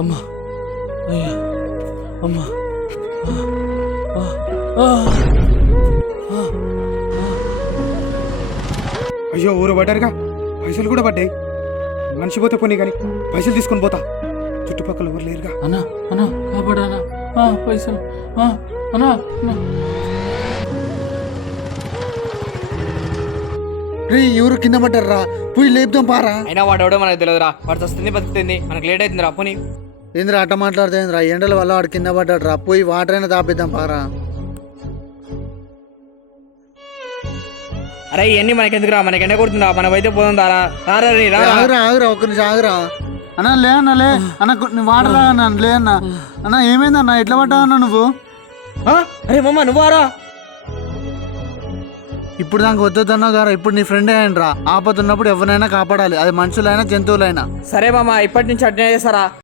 అమ్మా అయ్యా అమ్మా అయ్యో ఊరు పడ్డారుగా, పైసలు కూడా పడ్డాయి. మనిషి పోతే పోనీ కానీ పైసలు తీసుకొని పోతా. చుట్టుపక్కల ఎవరు లేరుగా. అన్నా అన్నా కాపాడా అన్నా, పైసలు అన్నా అన్నా. రే ఎవరు కింద పడ్డారా, పోయి లేపుదాం పారా. అయినా వాడు ఎవడో మనకు తెలియదురా, వాడు వస్తుంది బతుకుతుంది, మనకు లేట్ అవుతుంది రా. పోనీ ఏంద్రా అట్ట మాట్లాడుతుందిరా, ఎండల వల్ల వాడు కింద పడ్డాడు రా, పోయి వాటర్ అయినా తాపిద్దాం పారా. అరే ఇవన్నీ మనకెందుకురా, మనకి ఎండ కొడుతుందా, మనం అయితే పోదాం దారా. ఆగురా ఆగురా ఒక్క నిమిషం ఆగురా. అన్నా లే అన్న లే అన్న, వాటర్ తాగన్నా లే అన్న. అన్న ఏమైందన్నా, ఎట్లా పడ్డావు అన్న నువ్వు? అరే మమ్మ నువ్వారా? ఇప్పుడు దానికి వద్దన్నావు గారా, ఇప్పుడు నీ ఫ్రెండ్ అయ్యండి రా. ఆపద ఉన్నప్పుడు ఎవరినైనా కాపాడాలి, అది మనుషులైనా జంతువులైనా. సరే మామ, ఇప్పటి నుంచి అట్నే చేస్తారా.